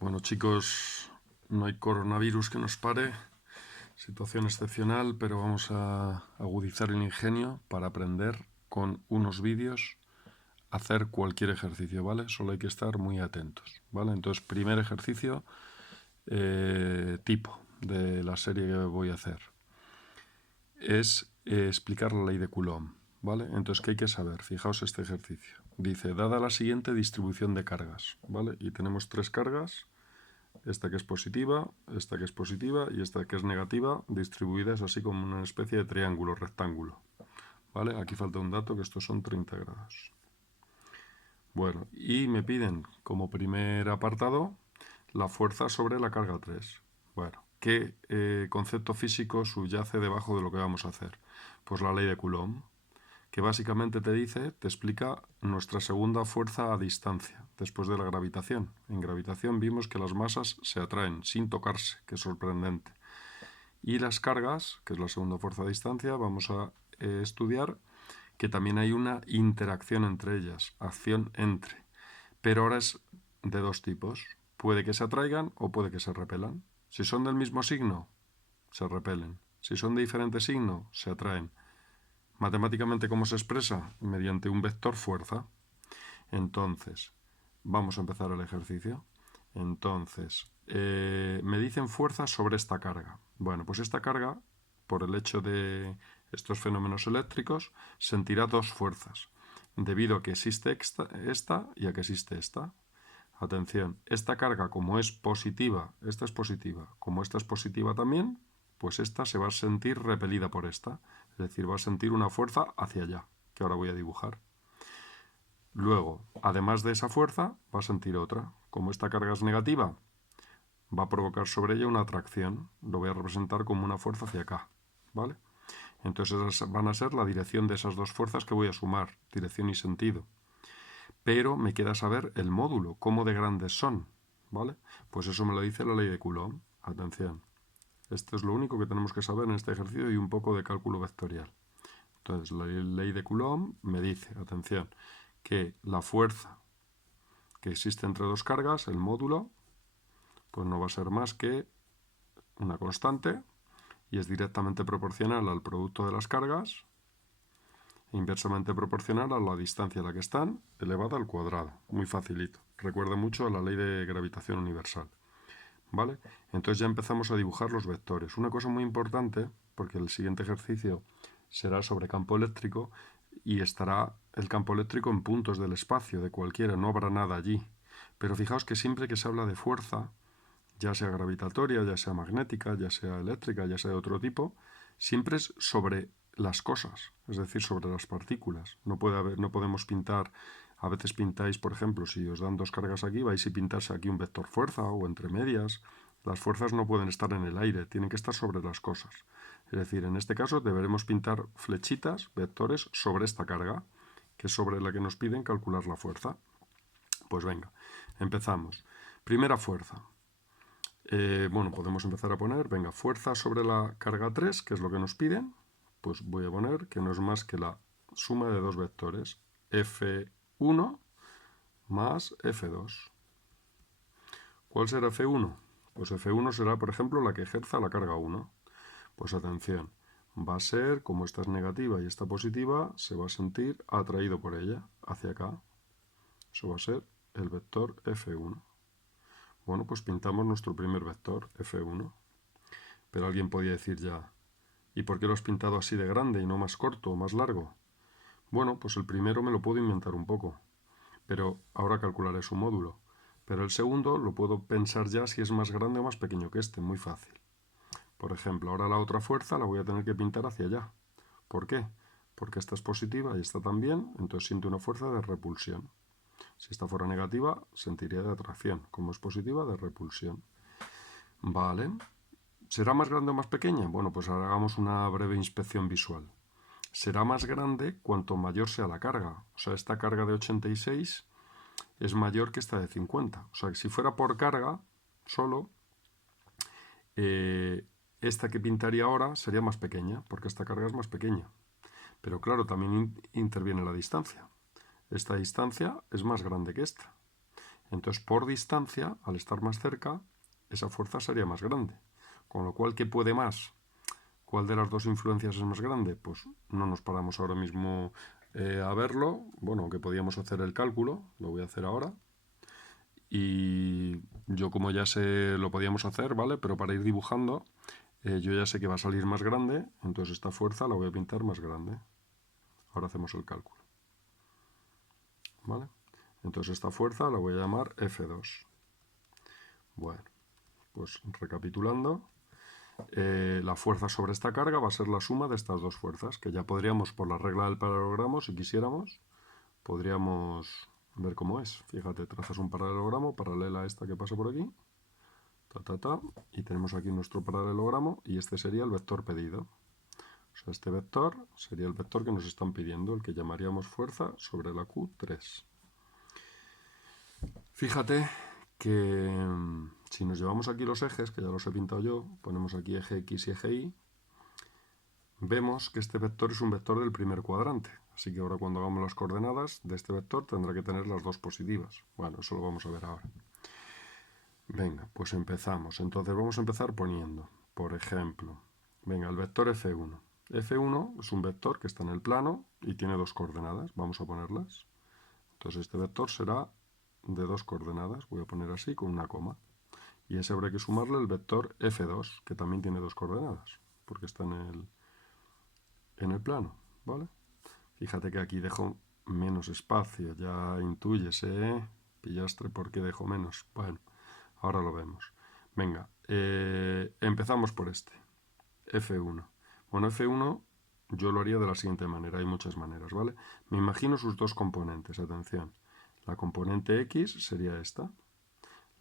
Bueno, chicos, no hay coronavirus que nos pare. Situación excepcional, pero vamos a agudizar el ingenio para aprender con unos vídeos a hacer cualquier ejercicio, ¿vale? Solo hay que estar muy atentos, ¿vale? Entonces, primer ejercicio tipo de la serie que voy a hacer es explicar la ley de Coulomb, ¿vale? Entonces, ¿qué hay que saber? Fijaos este ejercicio. Dice, dada la siguiente distribución de cargas, ¿vale? Y tenemos tres cargas. Esta que es positiva y esta que es negativa, distribuidas así como una especie de triángulo, rectángulo. ¿Vale? Aquí falta un dato, que estos son 30 grados. Bueno, y me piden como primer apartado la fuerza sobre la carga 3. Bueno, ¿qué concepto físico subyace debajo de lo que vamos a hacer? Pues la ley de Coulomb, que básicamente te explica nuestra segunda fuerza a distancia, después de la gravitación. En gravitación vimos que las masas se atraen sin tocarse, que es sorprendente. Y las cargas, que es la segunda fuerza a distancia, vamos a estudiar que también hay una interacción entre ellas, acción entre. Pero ahora es de dos tipos. Puede que se atraigan o puede que se repelan. Si son del mismo signo, se repelen. Si son de diferente signo, se atraen. Matemáticamente, ¿cómo se expresa? Mediante un vector fuerza. Entonces, vamos a empezar el ejercicio. Entonces, me dicen fuerza sobre esta carga. Bueno, pues esta carga, por el hecho de estos fenómenos eléctricos, sentirá dos fuerzas, debido a que existe esta y a que existe esta. Atención, esta carga, como es positiva, esta es positiva, como esta es positiva también, pues esta se va a sentir repelida por esta. Es decir, va a sentir una fuerza hacia allá, que ahora voy a dibujar. Luego, además de esa fuerza, va a sentir otra. Como esta carga es negativa, va a provocar sobre ella una atracción. Lo voy a representar como una fuerza hacia acá, ¿vale? Entonces esas van a ser la dirección de esas dos fuerzas que voy a sumar, dirección y sentido. Pero me queda saber el módulo, cómo de grandes son, ¿vale? Pues eso me lo dice la ley de Coulomb. Atención. Esto es lo único que tenemos que saber en este ejercicio y un poco de cálculo vectorial. Entonces, la ley de Coulomb me dice, atención, que la fuerza que existe entre dos cargas, el módulo, pues no va a ser más que una constante y es directamente proporcional al producto de las cargas e inversamente proporcional a la distancia a la que están elevada al cuadrado. Muy facilito. Recuerda mucho a la ley de gravitación universal. ¿Vale? Entonces ya empezamos a dibujar los vectores. Una cosa muy importante, porque el siguiente ejercicio será sobre campo eléctrico y estará el campo eléctrico en puntos del espacio, de cualquiera, no habrá nada allí. Pero fijaos que siempre que se habla de fuerza, ya sea gravitatoria, ya sea magnética, ya sea eléctrica, ya sea de otro tipo, siempre es sobre las cosas, es decir, sobre las partículas. No podemos pintar, a veces pintáis, por ejemplo, si os dan dos cargas aquí, vais y pintarse aquí un vector fuerza o entre medias. Las fuerzas no pueden estar en el aire, tienen que estar sobre las cosas. Es decir, en este caso deberemos pintar flechitas, vectores, sobre esta carga, que es sobre la que nos piden calcular la fuerza. Pues venga, empezamos. Primera fuerza. Bueno, podemos empezar a poner, venga, fuerza sobre la carga 3, que es lo que nos piden. Pues voy a poner que no es más que la suma de dos vectores, F1 más F2. ¿Cuál será F1? Pues F1 será, por ejemplo, la que ejerza la carga 1. Pues atención, va a ser, como esta es negativa y esta positiva, se va a sentir atraído por ella, hacia acá. Eso va a ser el vector F1. Bueno, pues pintamos nuestro primer vector, F1. Pero alguien podía decir ya, ¿y por qué lo has pintado así de grande y no más corto o más largo? Bueno, pues el primero me lo puedo inventar un poco, pero ahora calcularé su módulo. Pero el segundo lo puedo pensar ya si es más grande o más pequeño que este, muy fácil. Por ejemplo, ahora la otra fuerza la voy a tener que pintar hacia allá. ¿Por qué? Porque esta es positiva y esta también, entonces siente una fuerza de repulsión. Si esta fuera negativa, sentiría de atracción. Como es positiva, de repulsión. Vale. ¿Será más grande o más pequeña? Bueno, pues ahora hagamos una breve inspección visual. Será más grande cuanto mayor sea la carga. O sea, esta carga de 86 es mayor que esta de 50. O sea, que si fuera por carga solo, esta que pintaría ahora sería más pequeña, porque esta carga es más pequeña. Pero claro, también interviene la distancia. Esta distancia es más grande que esta. Entonces, por distancia, al estar más cerca, esa fuerza sería más grande. Con lo cual, ¿qué puede más? ¿Cuál de las dos influencias es más grande? Pues no nos paramos ahora mismo a verlo. Bueno, aunque podíamos hacer el cálculo, lo voy a hacer ahora. Y yo como ya sé, lo podíamos hacer, ¿vale? Pero para ir dibujando, yo ya sé que va a salir más grande, entonces esta fuerza la voy a pintar más grande. Ahora hacemos el cálculo, ¿vale? Entonces esta fuerza la voy a llamar F2. Bueno, pues recapitulando, la fuerza sobre esta carga va a ser la suma de estas dos fuerzas, que ya podríamos, por la regla del paralelogramo, si quisiéramos, podríamos ver cómo es. Fíjate, trazas un paralelogramo paralela a esta que pasa por aquí, y tenemos aquí nuestro paralelogramo, y este sería el vector pedido. O sea, este vector sería el vector que nos están pidiendo, el que llamaríamos fuerza sobre la Q3. Fíjate que si nos llevamos aquí los ejes, que ya los he pintado yo, ponemos aquí eje X y eje Y, vemos que este vector es un vector del primer cuadrante. Así que ahora cuando hagamos las coordenadas de este vector tendrá que tener las dos positivas. Bueno, eso lo vamos a ver ahora. Venga, pues empezamos. Entonces vamos a empezar poniendo, por ejemplo, venga, el vector F1. F1 es un vector que está en el plano y tiene dos coordenadas. Vamos a ponerlas. Entonces este vector será de dos coordenadas. Voy a poner así con una coma. Y ese habrá que sumarle el vector F2, que también tiene dos coordenadas, porque está en el plano, ¿vale? Fíjate que aquí dejo menos espacio, ya intuyes, ¿eh? Pillastre, ¿por qué dejo menos? Bueno, ahora lo vemos. Venga, empezamos por este, F1. Bueno, F1 yo lo haría de la siguiente manera, hay muchas maneras, ¿vale? Me imagino sus dos componentes, atención. La componente X sería esta.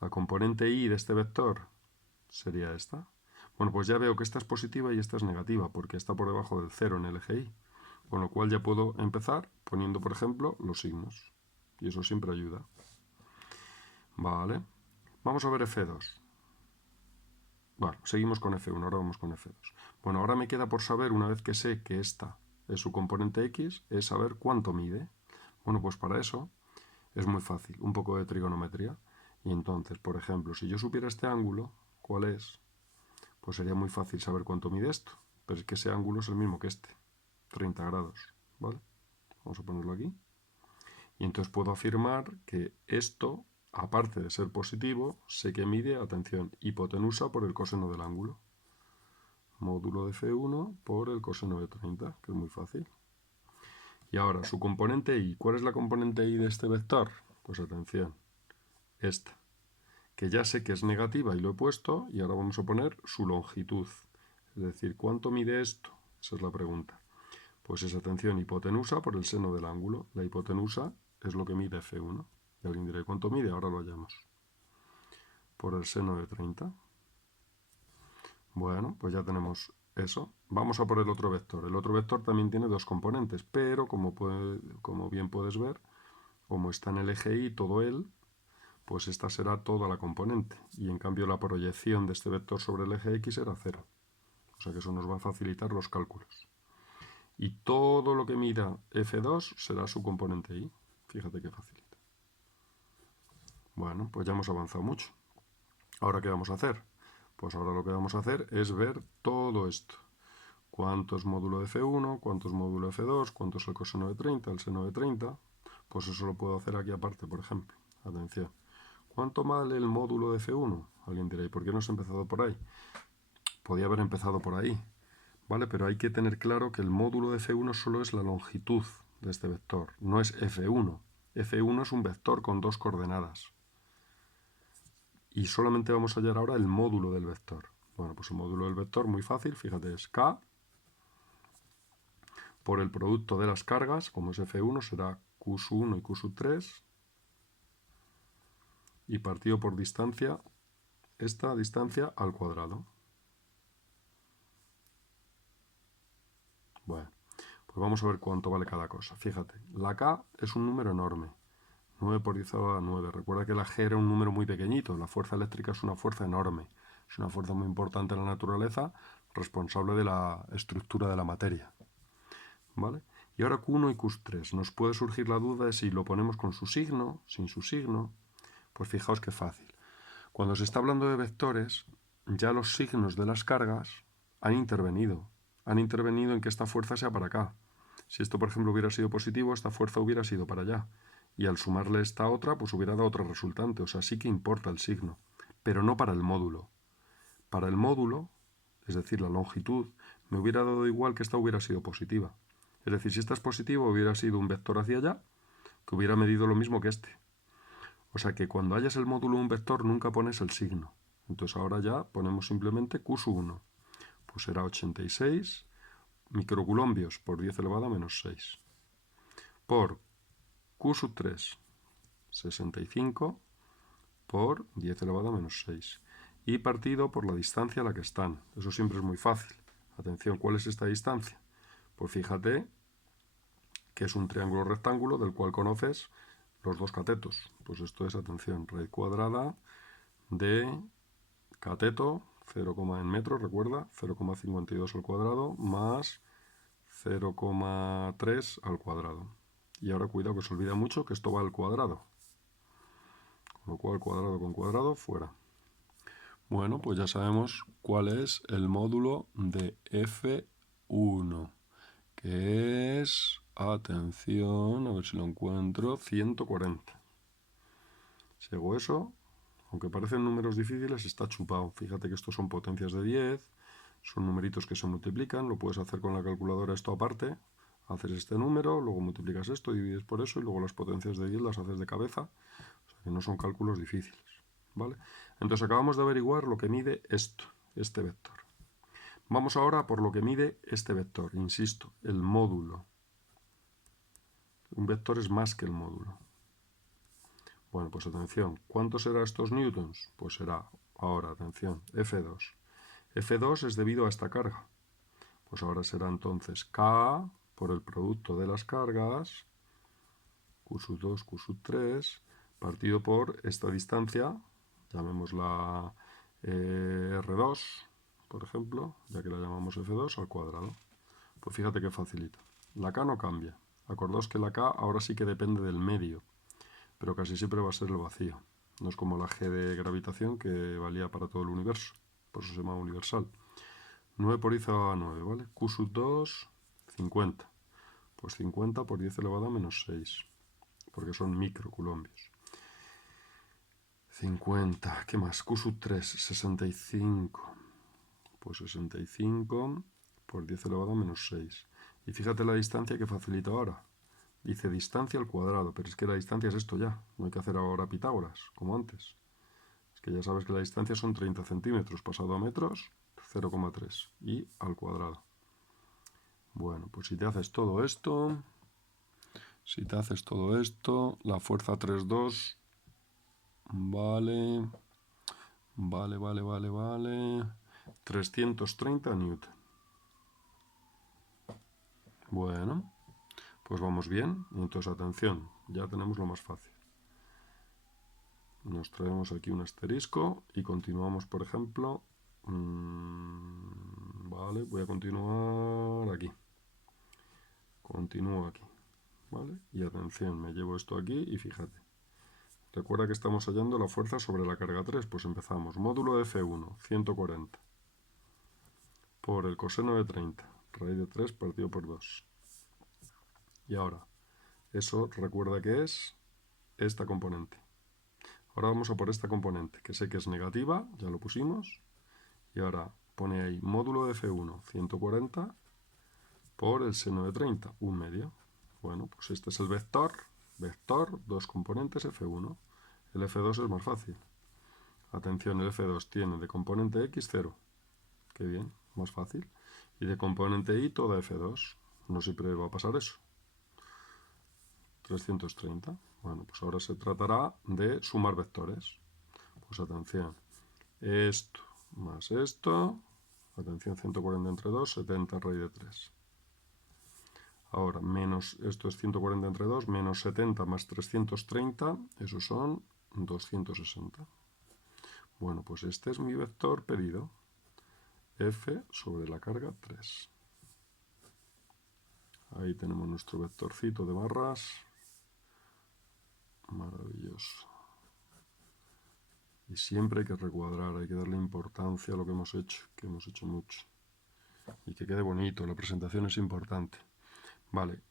La componente Y de este vector sería esta. Bueno, pues ya veo que esta es positiva y esta es negativa, porque está por debajo del 0 en el eje Y. Con lo cual ya puedo empezar poniendo, por ejemplo, los signos. Y eso siempre ayuda. Vale. Vamos a ver F2. Bueno, seguimos con F1, ahora vamos con F2. Bueno, ahora me queda por saber, una vez que sé que esta es su componente X, es saber cuánto mide. Bueno, pues para eso es muy fácil, un poco de trigonometría. Y entonces, por ejemplo, si yo supiera este ángulo, ¿cuál es? Pues sería muy fácil saber cuánto mide esto. Pero es que ese ángulo es el mismo que este, 30 grados, ¿vale? Vamos a ponerlo aquí. Y entonces puedo afirmar que esto, aparte de ser positivo, sé que mide, atención, hipotenusa por el coseno del ángulo. Módulo de F1 por el coseno de 30, que es muy fácil. Y ahora, su componente Y. ¿Cuál es la componente Y de este vector? Pues atención, esta, que ya sé que es negativa y lo he puesto, y ahora vamos a poner su longitud. Es decir, ¿cuánto mide esto? Esa es la pregunta. Pues es, atención, hipotenusa por el seno del ángulo. La hipotenusa es lo que mide F1. Y alguien dirá, ¿cuánto mide? Ahora lo hallamos. Por el seno de 30. Bueno, pues ya tenemos eso. Vamos a por el otro vector. El otro vector también tiene dos componentes, pero como bien puedes ver, como está en el eje Y todo él, pues esta será toda la componente. Y en cambio la proyección de este vector sobre el eje X será 0. O sea que eso nos va a facilitar los cálculos. Y todo lo que mida F2 será su componente Y. Fíjate qué facilita. Bueno, pues ya hemos avanzado mucho. ¿Ahora qué vamos a hacer? Pues ahora lo que vamos a hacer es ver todo esto. ¿Cuánto es módulo de F1? ¿Cuánto es módulo de F2? ¿Cuánto es el coseno de 30? ¿El seno de 30? Pues eso lo puedo hacer aquí aparte, por ejemplo. Atención. ¿Cuánto vale el módulo de F1? Alguien dirá, ¿y por qué no has empezado por ahí? Podía haber empezado por ahí, ¿vale? Pero hay que tener claro que el módulo de F1 solo es la longitud de este vector, no es F1. F1 es un vector con dos coordenadas. Y solamente vamos a hallar ahora el módulo del vector. Bueno, pues el módulo del vector, muy fácil, fíjate, es K por el producto de las cargas, como es F1, será Q1 y Q3, y partido por distancia, esta distancia al cuadrado. Bueno, pues vamos a ver cuánto vale cada cosa. Fíjate, la K es un número enorme, 9 por 10 a la 9. Recuerda que la G era un número muy pequeñito, la fuerza eléctrica es una fuerza enorme, es una fuerza muy importante en la naturaleza, responsable de la estructura de la materia. ¿Vale? Y ahora Q1 y Q3. Nos puede surgir la duda de si lo ponemos con su signo, sin su signo. Pues fijaos qué fácil. Cuando se está hablando de vectores, ya los signos de las cargas han intervenido. Han intervenido en que esta fuerza sea para acá. Si esto, por ejemplo, hubiera sido positivo, esta fuerza hubiera sido para allá. Y al sumarle esta otra, pues hubiera dado otra resultante. O sea, sí que importa el signo, pero no para el módulo. Para el módulo, es decir, la longitud, me hubiera dado igual que esta hubiera sido positiva. Es decir, si esta es positiva, hubiera sido un vector hacia allá, que hubiera medido lo mismo que este. O sea que cuando hayas el módulo de un vector, nunca pones el signo. Entonces ahora ya ponemos simplemente Q sub 1. Pues será 86 microcoulombios por 10 elevado a menos 6. Por Q sub 3, 65 por 10 elevado a menos 6. Y partido por la distancia a la que están. Eso siempre es muy fácil. Atención, ¿cuál es esta distancia? Pues fíjate que es un triángulo rectángulo del cual conoces los dos catetos. Pues esto es, atención, raíz cuadrada de cateto, 0, en metros, recuerda, 0,52 al cuadrado más 0,3 al cuadrado. Y ahora cuidado que se olvida mucho que esto va al cuadrado. Con lo cual cuadrado con cuadrado fuera. Bueno, pues ya sabemos cuál es el módulo de F1, que es, atención, a ver si lo encuentro, 140. Si hago eso, aunque parecen números difíciles, está chupado. Fíjate que estos son potencias de 10, son numeritos que se multiplican, lo puedes hacer con la calculadora esto aparte. Haces este número, luego multiplicas esto, divides por eso y luego las potencias de 10 las haces de cabeza. O sea que no son cálculos difíciles. ¿Vale? Entonces acabamos de averiguar lo que mide esto, este vector. Vamos ahora por lo que mide este vector, insisto, el módulo. Un vector es más que el módulo. Bueno, pues atención, ¿cuánto será estos newtons? Pues será, ahora, atención, F2. F2 es debido a esta carga. Pues ahora será entonces K por el producto de las cargas, Q sub 2, Q sub 3, partido por esta distancia, llamémosla R2, por ejemplo, ya que la llamamos F2 al cuadrado. Pues fíjate qué facilito. La K no cambia. Acordaos que la K ahora sí que depende del medio, pero casi siempre va a ser el vacío. No es como la G de gravitación que valía para todo el universo, por eso se llama universal. 9 por 10 elevado a 9, ¿vale? Q sub 2, 50. Pues 50 por 10 elevado a menos 6, porque son microcoulombios. 50, ¿qué más? Q sub 3, 65. Pues 65 por 10 elevado a menos 6. Y fíjate la distancia que facilita ahora. Dice distancia al cuadrado, pero es que la distancia es esto ya. No hay que hacer ahora Pitágoras, como antes. Es que ya sabes que la distancia son 30 centímetros, pasado a metros, 0,3 y al cuadrado. Bueno, pues si te haces todo esto, la fuerza 3,2 vale 330 newton. Bueno, pues vamos bien. Entonces, atención, ya tenemos lo más fácil. Nos traemos aquí un asterisco y continuamos, por ejemplo, vale, voy a continuar aquí. Continúo aquí, ¿vale? Y atención, me llevo esto aquí y fíjate. Recuerda que estamos hallando la fuerza sobre la carga 3, pues empezamos. Módulo de F1, 140. Por el coseno de 30, raíz de 3 partido por 2. Y ahora, eso recuerda que es esta componente. Ahora vamos a por esta componente, que sé que es negativa, ya lo pusimos. Y ahora pone ahí módulo de F1, 140, por el seno de 30, 1/2. Bueno, pues este es el vector, dos componentes F1. El F2 es más fácil. Atención, el F2 tiene de componente X 0. Qué bien, más fácil. Y de componente Y toda F2. No siempre va a pasar eso. 330. Bueno, pues ahora se tratará de sumar vectores. Pues atención, esto más esto, atención, 140 entre 2, 70 raíz de 3. Ahora, menos, esto es 140 entre 2, menos 70 más 330, eso son 260. Bueno, pues este es mi vector pedido, F sobre la carga 3. Ahí tenemos nuestro vectorcito de barras. Maravilloso. Y siempre hay que recuadrar, hay que darle importancia a lo que hemos hecho mucho. Y que quede bonito, la presentación es importante. Vale,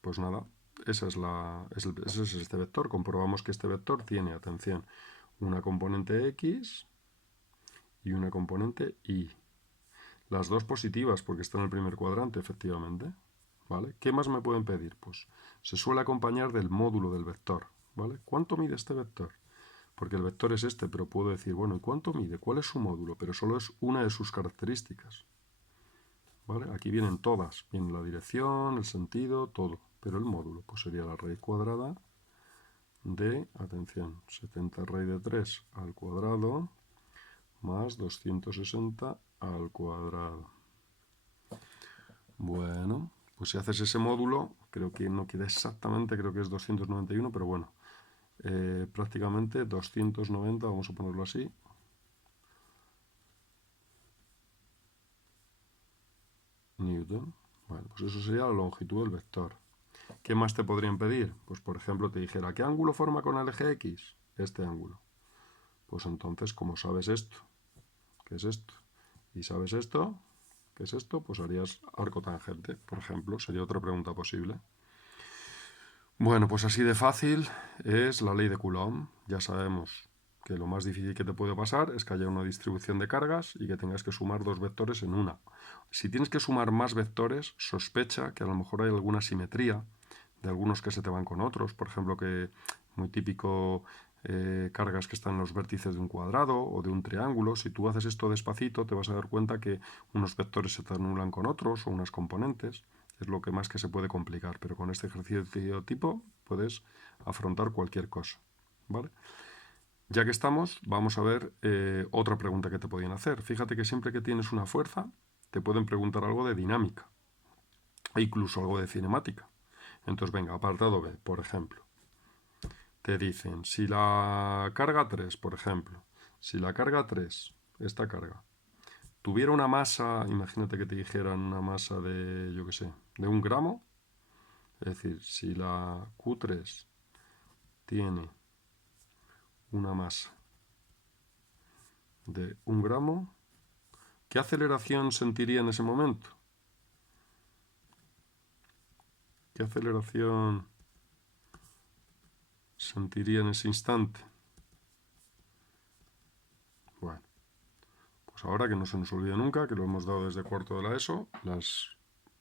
pues nada, ese es este vector. Comprobamos que este vector tiene, atención, una componente X y una componente Y. Las dos positivas porque está en el primer cuadrante, efectivamente. ¿Vale? ¿Qué más me pueden pedir? Pues se suele acompañar del módulo del vector. ¿Vale? ¿Cuánto mide este vector? Porque el vector es este, pero puedo decir, bueno, ¿y cuánto mide? ¿Cuál es su módulo? Pero solo es una de sus características. ¿Vale? Aquí vienen todas. Viene la dirección, el sentido, todo. Pero el módulo, pues sería la raíz cuadrada de, atención, 70 raíz de 3 al cuadrado más 260 al cuadrado. Bueno, pues si haces ese módulo, creo que no queda exactamente, creo que es 291, pero bueno, prácticamente 290, vamos a ponerlo así. Newton. Bueno, pues eso sería la longitud del vector. ¿Qué más te podrían pedir? Pues por ejemplo te dijera, ¿qué ángulo forma con el eje X? Este ángulo. Pues entonces, como sabes esto, ¿qué es esto? Y sabes esto, ¿qué es esto? Pues harías arco tangente, por ejemplo, sería otra pregunta posible. Bueno, pues así de fácil es la ley de Coulomb. Ya sabemos que lo más difícil que te puede pasar es que haya una distribución de cargas y que tengas que sumar dos vectores en una. Si tienes que sumar más vectores, sospecha que a lo mejor hay alguna simetría de algunos que se te van con otros. Por ejemplo, que muy típico cargas que están en los vértices de un cuadrado o de un triángulo. Si tú haces esto despacito, te vas a dar cuenta que unos vectores se te anulan con otros o unas componentes. Es lo que más que se puede complicar, pero con este ejercicio tipo puedes afrontar cualquier cosa, ¿vale? Ya que estamos, vamos a ver otra pregunta que te podían hacer. Fíjate que siempre que tienes una fuerza, te pueden preguntar algo de dinámica e incluso algo de cinemática. Entonces, venga, apartado B, por ejemplo. Te dicen, si la carga 3, por ejemplo, si la carga 3, esta carga, tuviera una masa, imagínate que te dijeran una masa de, yo qué sé, de 1 gramo, es decir, si la Q3 tiene una masa de 1 gramo, ¿qué aceleración sentiría en ese momento? ¿Qué aceleración sentiría en ese instante? Bueno, pues ahora que no se nos olvide nunca, que lo hemos dado desde cuarto de la ESO, las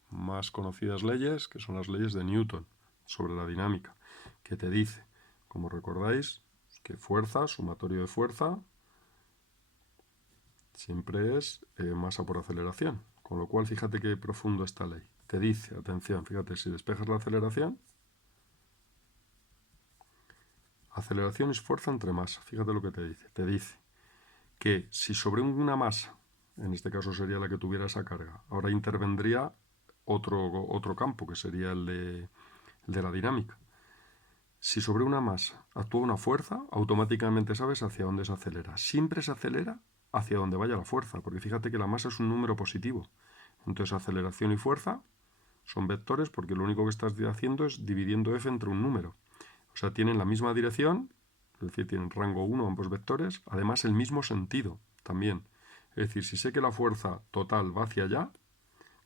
más conocidas leyes, que son las leyes de Newton sobre la dinámica, que te dice, como recordáis, que fuerza, sumatorio de fuerza, siempre es masa por aceleración. Con lo cual, fíjate qué profundo esta ley. Te dice, atención, fíjate, si despejas la aceleración, aceleración es fuerza entre masa. Fíjate lo que te dice. Te dice que si sobre una masa, en este caso sería la que tuviera esa carga, ahora intervendría otro campo, que sería el de la dinámica. Si sobre una masa actúa una fuerza, automáticamente sabes hacia dónde se acelera. Siempre se acelera hacia donde vaya la fuerza, porque fíjate que la masa es un número positivo. Entonces aceleración y fuerza son vectores porque lo único que estás haciendo es dividiendo f entre un número. O sea, tienen la misma dirección, es decir, tienen rango 1 ambos vectores, además el mismo sentido también. Es decir, si sé que la fuerza total va hacia allá,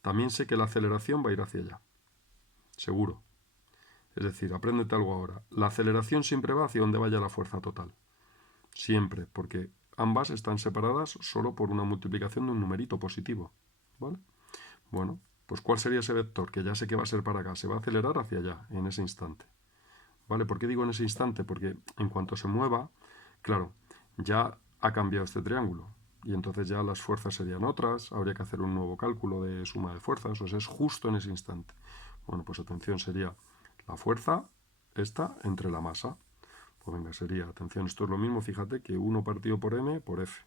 también sé que la aceleración va a ir hacia allá. Seguro. Es decir, apréndete algo ahora. La aceleración siempre va hacia donde vaya la fuerza total. Siempre, porque ambas están separadas solo por una multiplicación de un numerito positivo. ¿Vale? Bueno, pues ¿cuál sería ese vector? Que ya sé que va a ser para acá. Se va a acelerar hacia allá, en ese instante. ¿Vale? ¿Por qué digo en ese instante? Porque en cuanto se mueva, claro, ya ha cambiado este triángulo. Y entonces ya las fuerzas serían otras, habría que hacer un nuevo cálculo de suma de fuerzas, o sea, es justo en ese instante. Bueno, pues atención, sería la fuerza, esta, entre la masa. Pues venga, sería, atención, esto es lo mismo, fíjate, que 1 partido por m por f.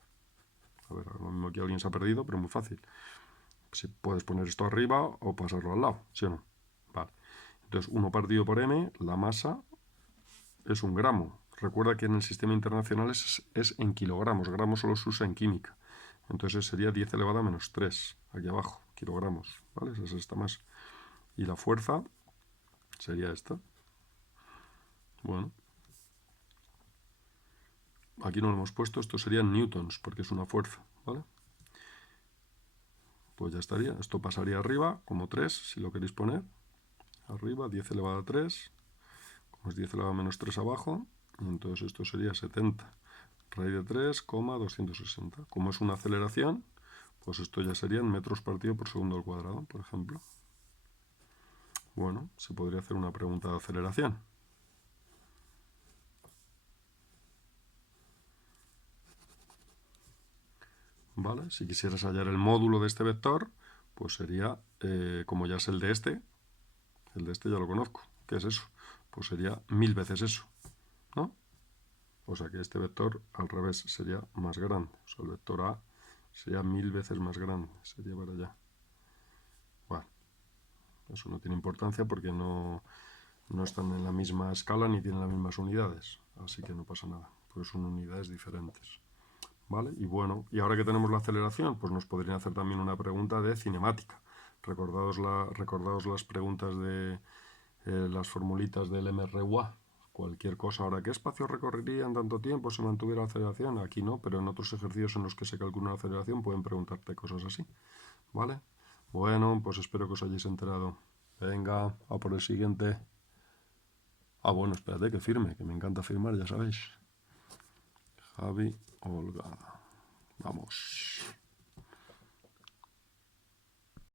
A ver, lo mismo que alguien se ha perdido, pero muy fácil. Si puedes poner esto arriba o pasarlo al lado, ¿sí o no? Vale. Entonces, 1 partido por m, la masa es 1 gramo. Recuerda que en el sistema internacional es en kilogramos, gramos solo se usa en química. Entonces sería 10 elevado a menos 3, aquí abajo, kilogramos, ¿vale? Esa es esta más. Y la fuerza sería esta. Bueno. aquí no lo hemos puesto, esto serían newtons, porque es una fuerza, ¿vale? Pues ya estaría, esto pasaría arriba, como 3, si lo queréis poner. Arriba, 10 elevado a 3, como es 10 elevado a menos 3 abajo, y entonces esto sería 70 raíz de 3, 260. Como es una aceleración, pues esto ya serían metros partido por segundo al cuadrado, por ejemplo. Bueno, se podría hacer una pregunta de aceleración. ¿Vale? Si quisieras hallar el módulo de este vector, pues sería, como ya es el de este ya lo conozco. ¿Qué es eso? Pues sería 1000 veces eso, ¿no? O sea que este vector al revés sería más grande. O sea, el vector A sería 1000 veces más grande. Sería para allá. Bueno, eso no tiene importancia porque no están en la misma escala ni tienen las mismas unidades. Así que no pasa nada, pues son unidades diferentes. ¿Vale? Y bueno, y ahora que tenemos la aceleración, pues nos podrían hacer también una pregunta de cinemática. Recordaos las preguntas de las formulitas del MRUA. Cualquier cosa. Ahora, ¿qué espacio recorrería en tanto tiempo si mantuviera la aceleración? Aquí no, pero en otros ejercicios en los que se calcula una aceleración pueden preguntarte cosas así. ¿Vale? Bueno, pues espero que os hayáis enterado. Venga, a por el siguiente. Ah, bueno, espérate que firme, que me encanta firmar, ya sabéis. Javi Olga. Vamos.